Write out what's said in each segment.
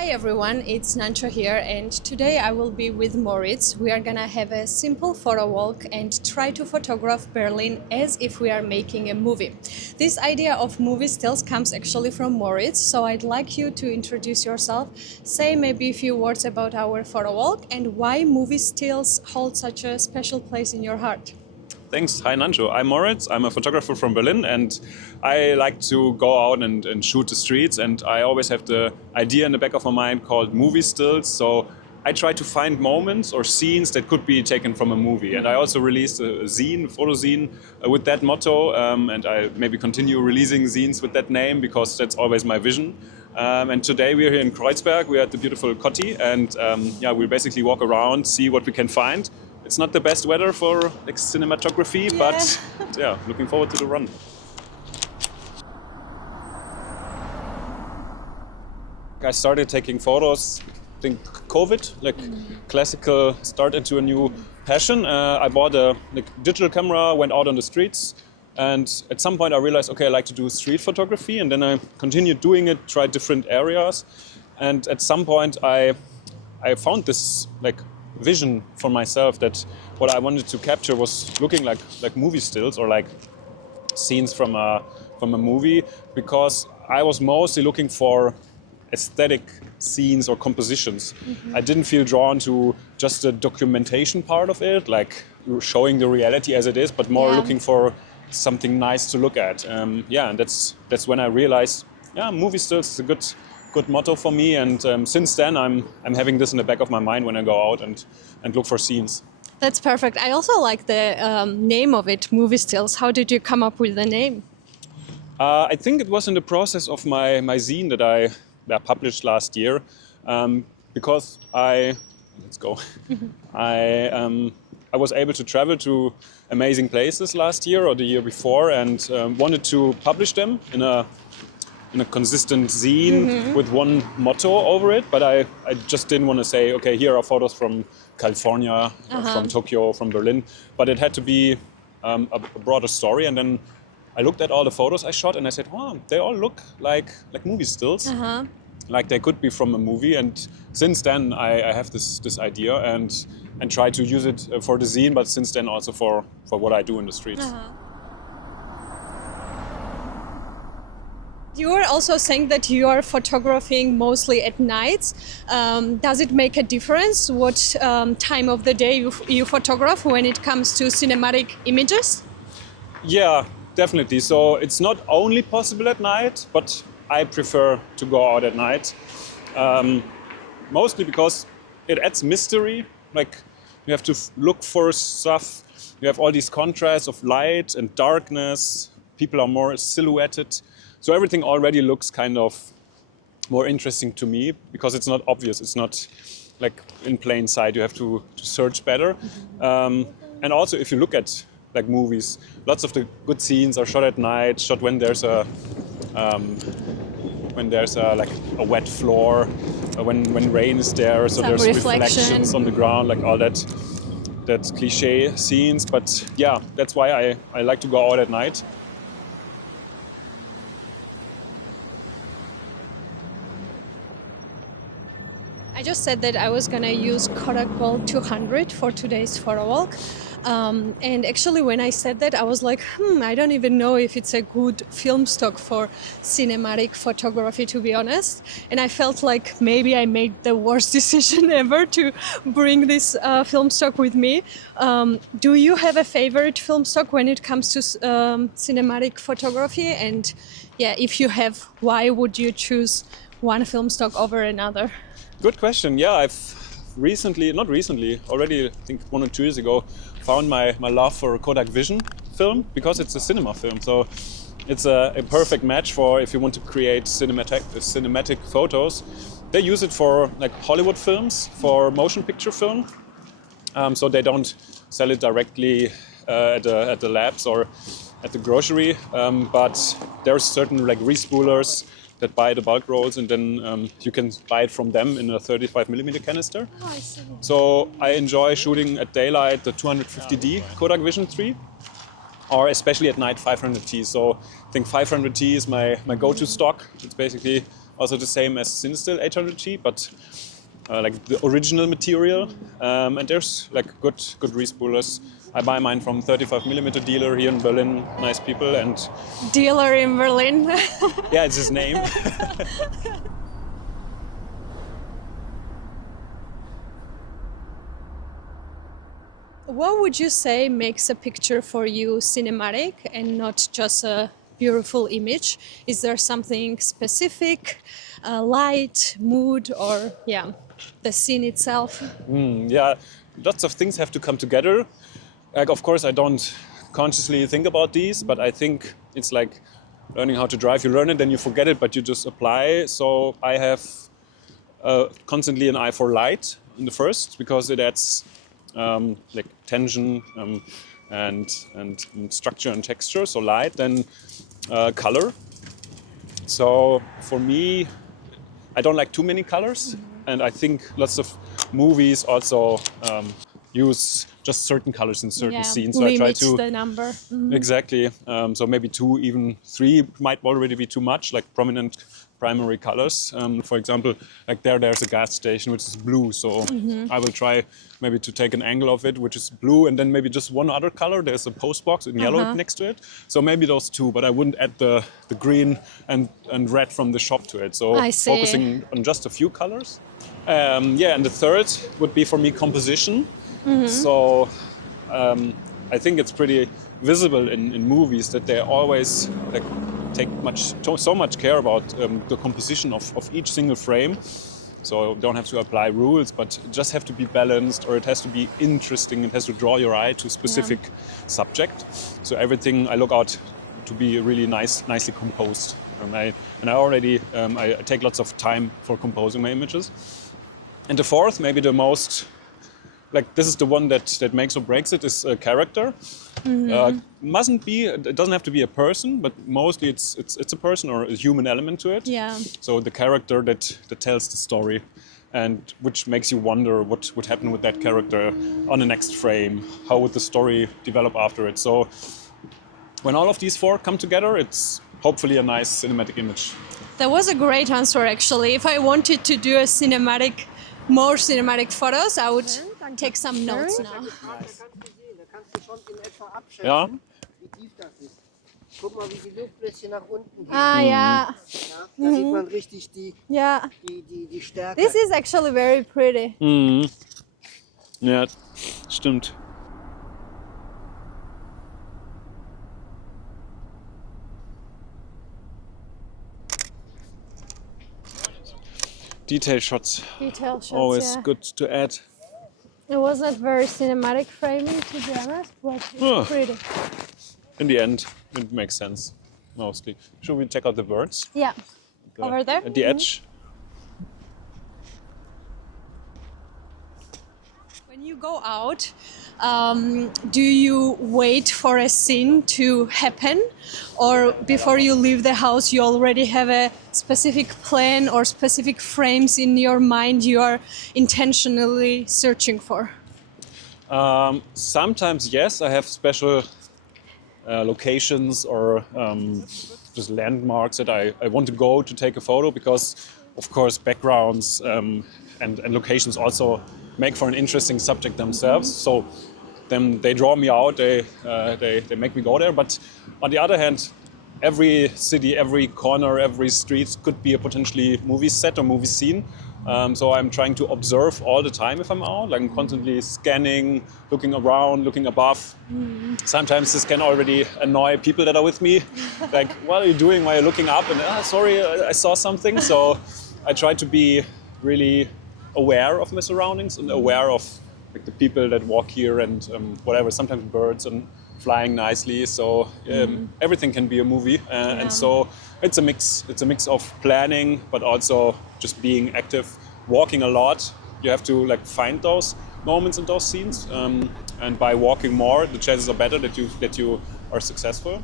Hi everyone, it's Nancho here, and today I will be with Moritz. We are gonna have a simple photo walk and try to photograph Berlin as if we are making a movie. This idea of movie stills comes actually from Moritz, so I'd like you to introduce yourself, say maybe a few words about our photo walk and why movie stills hold such a special place in your heart. Thanks. Hi, Nancho. I'm Moritz. I'm a photographer from Berlin, and I like to go out and shoot the streets. And I always have the idea in the back of my mind called movie stills. So I try to find moments or scenes that could be taken from a movie. And I also released a zine, photo zine, with that motto. And I maybe continue releasing zines with that name because that's always my vision. And today we're here in Kreuzberg. We're at the beautiful Kotti, and we'll basically walk around, see what we can find. It's not the best weather for cinematography, but looking forward to the run. I started taking photos, I think COVID, classical start into a new passion. I bought a digital camera, went out on the streets, and at some point I realized, okay, I like to do street photography, and then I continued doing it, tried different areas, and at some point I found this vision for myself that what I wanted to capture was looking like movie stills or like scenes from a movie, because I was mostly looking for aesthetic scenes or compositions. Mm-hmm. I didn't feel drawn to just the documentation part of it, like showing the reality as it is, but more looking for something nice to look at. And that's when I realized, movie stills is a good motto for me, and since then I'm having this in the back of my mind when I go out and look for scenes. That's perfect. I also like the name of it, movie stills. How did you come up with the name? I think it was in the process of my zine that I published last year, because I was able to travel to amazing places last year or the year before, and wanted to publish them in a consistent zine with one motto over it, but I just didn't want to say, okay, here are photos from California, from Tokyo, from Berlin, but it had to be a broader story. And then I looked at all the photos I shot and I said, they all look like movie stills, like they could be from a movie. And since then I have this idea and try to use it for the zine, but since then also for what I do in the streets. You were also saying that you are photographing mostly at nights. Does it make a difference what time of the day you photograph when it comes to cinematic images? Yeah, definitely. So it's not only possible at night, but I prefer to go out at night. Mostly because it adds mystery. Like you have to look for stuff. You have all these contrasts of light and darkness. People are more silhouetted. So everything already looks kind of more interesting to me because it's not obvious. It's not like in plain sight. You have to search better. And also, if you look at like movies, lots of the good scenes are shot at night, shot when there's a wet floor, when rain is there, so there's reflections on the ground, like all that cliche scenes. But that's why I like to go out at night. I just said that I was going to use Kodak Gold 200 for today's photo walk. And actually when I said that, I was like, I don't even know if it's a good film stock for cinematic photography, to be honest. And I felt like maybe I made the worst decision ever to bring this film stock with me. Do you have a favorite film stock when it comes to cinematic photography? And if you have, why would you choose one film stock over another? Good question. Yeah, I've already I think 1 or 2 years ago, found my love for Kodak Vision film because it's a cinema film. So it's a perfect match for if you want to create cinematic photos. They use it for like Hollywood films, for motion picture film. So they don't sell it directly at the labs or at the grocery, but there's certain like respoolers that buy the bulk rolls, and then you can buy it from them in a 35mm canister. Oh, I see. So I enjoy shooting at daylight the 250D Kodak Vision 3, or especially at night 500T. So I think 500T is my go-to stock. It's basically also the same as CineStill 800G, but like the original material. And there's like good respoolers. I buy mine from 35mm dealer here in Berlin. Nice people, and Dealer in Berlin. yeah, it's his name. What would you say makes a picture for you cinematic and not just a beautiful image? Is there something specific, light, mood, or yeah, the scene itself? Yeah, lots of things have to come together. Like, of course, I don't consciously think about these, but I think it's like learning how to drive. You learn it, then you forget it, but you just apply. So I have constantly an eye for light in the first, because it adds like tension and structure and texture. So light, then color. So for me, I don't like too many colors, and I think lots of movies also use just certain colors in certain scenes. So I try limits to the number. exactly. So maybe 2, even 3 might already be too much, like prominent primary colors. For example, like there's a gas station which is blue. So I will try maybe to take an angle of it which is blue, and then maybe just one other color. There's a post box in yellow next to it. So maybe those 2, but I wouldn't add the green and red from the shop to it. So I see. focusing on just a few colors. Yeah, and the third would be for me composition. So I think it's pretty visible in movies that they always like take so much care about the composition of each single frame. So you don't have to apply rules, but it just have to be balanced, or it has to be interesting. It has to draw your eye to a specific subject. So everything I look out to be really nicely composed. I already I take lots of time for composing my images. And the fourth, maybe the most, like this is the one that makes or breaks it, is a character. It doesn't have to be a person, but mostly it's a person or a human element to it. Yeah. So the character that tells the story, and which makes you wonder what would happen with that character on the next frame. How would the story develop after it? So when all of these 4 come together, it's hopefully a nice cinematic image. That was a great answer, actually. If I wanted to do more cinematic photos, I would take some notes now. Da kannst du schon in etwa abschätzen, Ja. wie tief das ist. Guck mal, wie die Luftbläschen nach unten gehen. Ah, yeah. Ja, da sieht man richtig Yeah. die Stärke. This is actually very pretty. Ja, stimmt. Detail shots. Detail shots, Always yeah. good to add. It was not very cinematic framing, to be honest, but it's Oh. pretty. In the end, it makes sense, mostly. Should we check out the birds? Yeah. Over there? At the edge? When you go out, do you wait for a scene to happen, or before you leave the house you already have a specific plan or specific frames in your mind you are intentionally searching for? Sometimes, yes, I have special locations or just landmarks that I want to go to take a photo, because, of course, backgrounds and locations also make for an interesting subject themselves. So then they draw me out, they make me go there. But on the other hand, every city, every corner, every street could be a potentially movie set or movie scene. So I'm trying to observe all the time if I'm out. Like I'm constantly scanning, looking around, looking above. Sometimes this can already annoy people that are with me. Like, what are you doing while you're looking up? And sorry, I saw something. So I try to be really aware of my surroundings and aware of like the people that walk here and whatever. Sometimes birds and flying nicely. So everything can be a movie, and so it's a mix. It's a mix of planning, but also just being active, walking a lot. You have to like find those moments in those scenes, and by walking more, the chances are better that you are successful.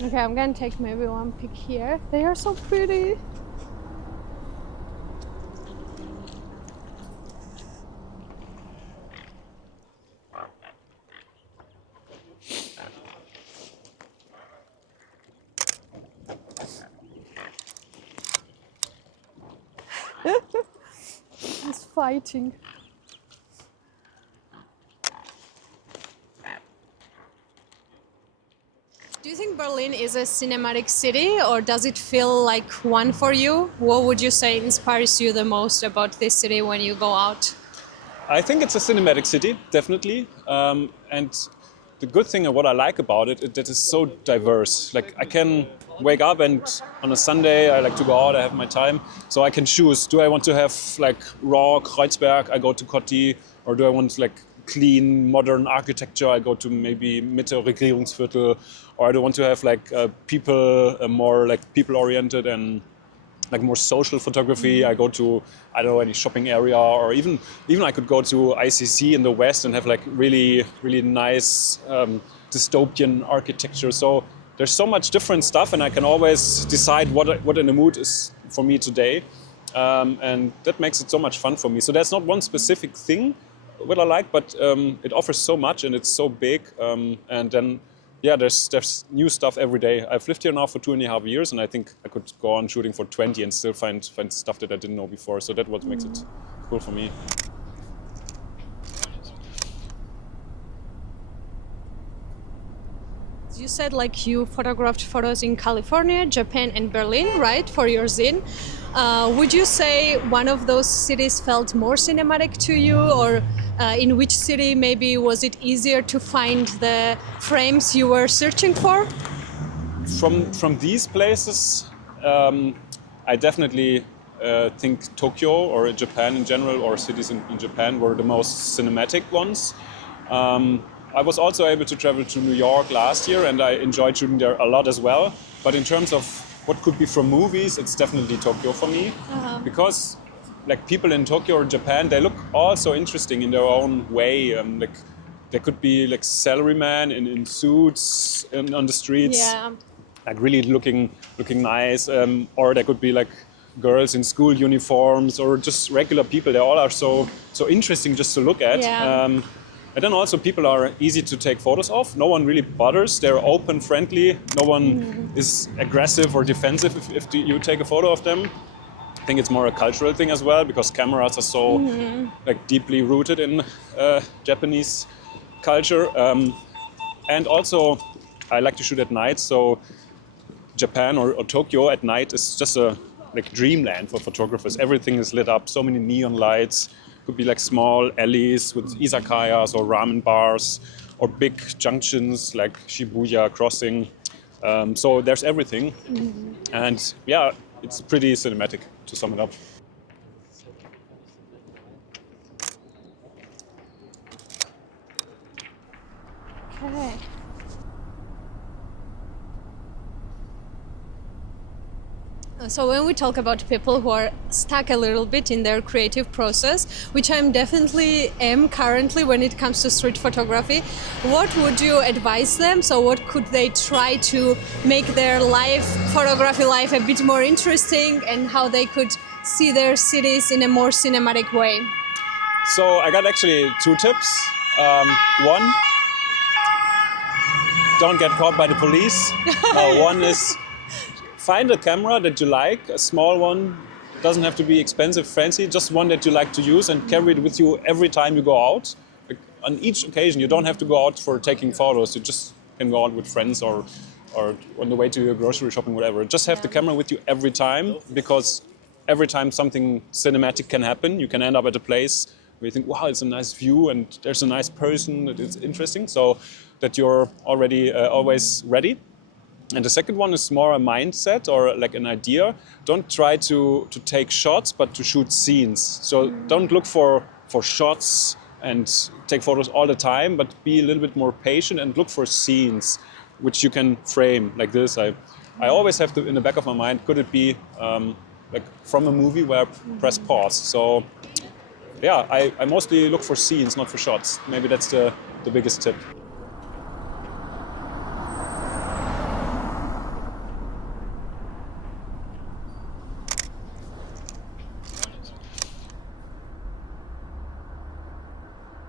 Okay, I'm gonna take maybe one pic here. They are so pretty. fighting. Do you think Berlin is a cinematic city, or does it feel like one for you? What would you say inspires you the most about this city when you go out? I think it's a cinematic city, definitely. And the good thing and what I like about it is that it's so diverse. Like I can wake up and on a Sunday I like to go out, I have my time. So I can choose, do I want to have like raw Kreuzberg, I go to Cotti, or do I want like clean, modern architecture, I go to maybe Mitte Regierungsviertel, or I do want to have like people, more like people-oriented and like more social photography. I go to, I don't know, any shopping area, or even I could go to ICC in the West and have like really nice dystopian architecture. So there's so much different stuff, and I can always decide what in the mood is for me today, and that makes it so much fun for me. So there's not one specific thing what I like, but it offers so much and it's so big, and then. Yeah, there's new stuff every day. I've lived here now for 2.5 years, and I think I could go on shooting for 20 and still find stuff that I didn't know before. So that's what makes it cool for me. You said like you photographed photos in California, Japan, and Berlin, right, for your zine. Would you say one of those cities felt more cinematic to you, or in which city maybe was it easier to find the frames you were searching for? From these places, I definitely think Tokyo or Japan in general, or cities in Japan, were the most cinematic ones. I was also able to travel to New York last year, and I enjoyed shooting there a lot as well. But in terms of what could be from movies, it's definitely Tokyo for me, because like people in Tokyo or Japan, they look all so interesting in their own way. Like they could be like salarymen in suits on the streets, Yeah. like really looking nice, or they could be like girls in school uniforms, or just regular people. They all are so interesting just to look at. Yeah. And then also people are easy to take photos of. No one really bothers. They're open, friendly. No one is aggressive or defensive if you take a photo of them. I think it's more a cultural thing as well, because cameras are so like deeply rooted in Japanese culture. And also, I like to shoot at night. So Japan or Tokyo at night is just a like dreamland for photographers. Everything is lit up. So many neon lights. Could be like small alleys with izakayas or ramen bars, or big junctions like Shibuya crossing. So there's everything. And yeah, it's pretty cinematic, to sum it up. Okay. So when we talk about people who are stuck a little bit in their creative process, which I'm definitely am currently when it comes to street photography, what would you advise them? So what could they try to make their photography life a bit more interesting, and how they could see their cities in a more cinematic way? So I got actually 2 tips. One, don't get caught by the police. One is, find a camera that you like, a small one. Doesn't have to be expensive, fancy, just one that you like to use, and carry it with you every time you go out. Like, on each occasion, you don't have to go out for taking photos. You just can go out with friends or on the way to your grocery shopping, whatever. Just have the camera with you every time, because every time something cinematic can happen. You can end up at a place where you think, wow, it's a nice view and there's a nice person, it's interesting. So that you're already always ready. And the second one is more a mindset, or like an idea. Don't try to take shots, but to shoot scenes. So don't look for shots and take photos all the time, but be a little bit more patient and look for scenes which you can frame like this. I always have in the back of my mind, could it be like from a movie where I press pause? So yeah, I mostly look for scenes, not for shots. Maybe that's the biggest tip.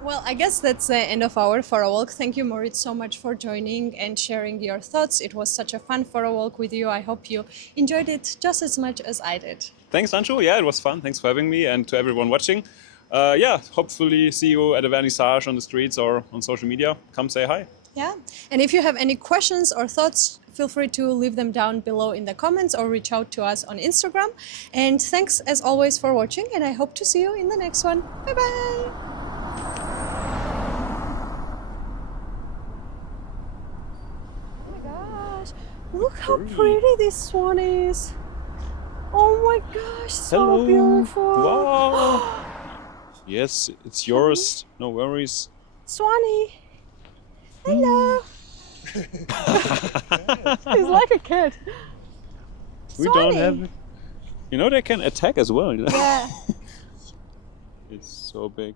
Well, I guess that's the end of our Photowalk. Thank you, Moritz, so much for joining and sharing your thoughts. It was such a fun Photowalk with you. I hope you enjoyed it just as much as I did. Thanks, Anju. Yeah, it was fun. Thanks for having me, and to everyone watching. yeah, hopefully see you at a vernissage on the streets or on social media. Come say hi. Yeah. And if you have any questions or thoughts, feel free to leave them down below in the comments or reach out to us on Instagram. And thanks as always for watching, and I hope to see you in the next one. Bye bye. Oh my gosh, look how pretty this swan is. Oh my gosh, so beautiful. Wow. Yes, it's yours. No worries. Swanee. Hello. He's like a kid. We don't have. You know they can attack as well. Yeah. It's so big.